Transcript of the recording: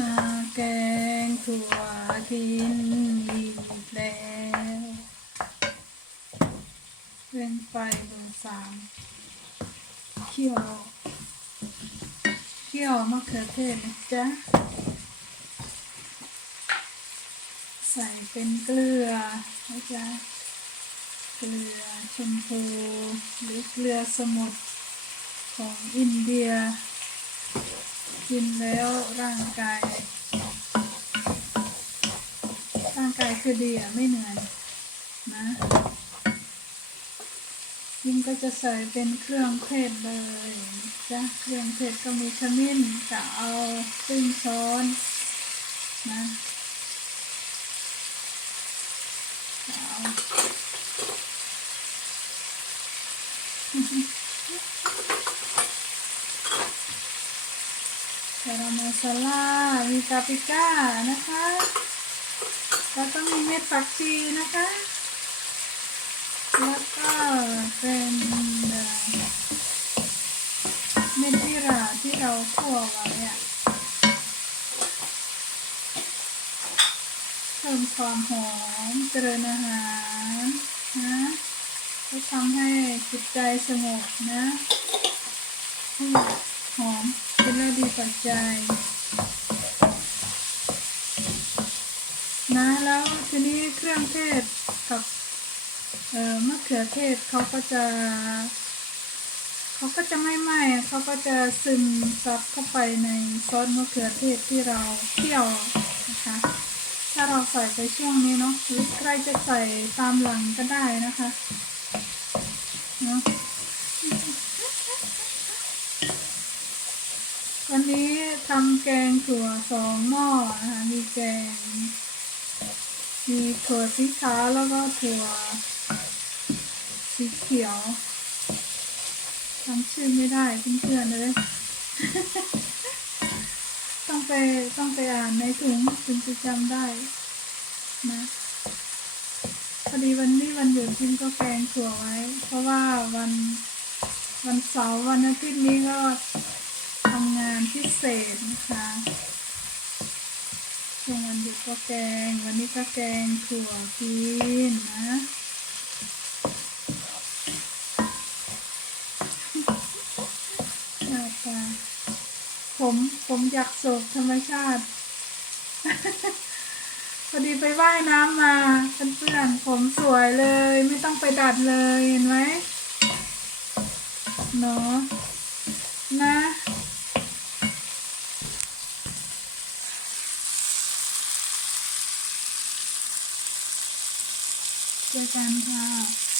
มาแกงถั่วกินอีกแล้วเร่งไฟเบอร์สามเคี่ยวเคี่ยวมะเขือเทศนะจ๊ะ ใส่เป็นเกลือนะจ๊ะเกลือชมพูหรือเกลือสมุทรของอินเดีย กินแล้วร่างกาย ร่างกายคือดีอะ ไม่เหนื่อยนะยิ่งก็จะใส่เป็นเครื่องเทศเลยจ้ะเครื่องเทศก็มีขมิ้นจะเอาครึ่งช้อนนะเอา การามาซาล่ามีปาปริก้านะคะ แล้วก็มีเม็ดผักชีนะคะ แล้วก็เป็นเม็ดที่ราที่เราคั่วไว้อะเพิ่มความหอมเจริญอาหารนะก็ทำให้จิตใจสงบนะ ป็นเรื่องดีต่อใจนะแล้วทีนี้เครื่องเทศกับมะเขือเทศเขาก็จะเขาก็จะไม่ไหม้เขาก็จะซึมซับเข้าไปในซอสมะเขือเทศที่เราเคี่ยวนะคะถ้าเราใส่ไปช่วงนี้เนาะหรือใครจะใส่ตามหลังก็ได้นะคะเนาะ วันนี้ทำแกงถั่วสองหม้อนะคะมีแกง มีถั่วสีขาวแล้วก็ถั่วสีเขียวจำชื่อไม่ได้เพื่อนๆเลยต้องไปต้องไปอ่านในถุงถึงจะจำได้นะพอดีวันนี้วันหยุดกินก็แกงถั่วไว้ เพราะว่าวันวันเสาร์วันอาทิตย์นี้ก็ เศษนะคะช่วงวันหยุดก็แกง วันนี้ก็แกงถั่วกินนะน้าตาผมผมอยากโศกธรรมชาติพอดีไปว่ายน้ำมาเพื่อนๆผมสวยเลย ไม่ต้องไปดัดเลยเห็นไหมเนาะ เจอกันค่ะ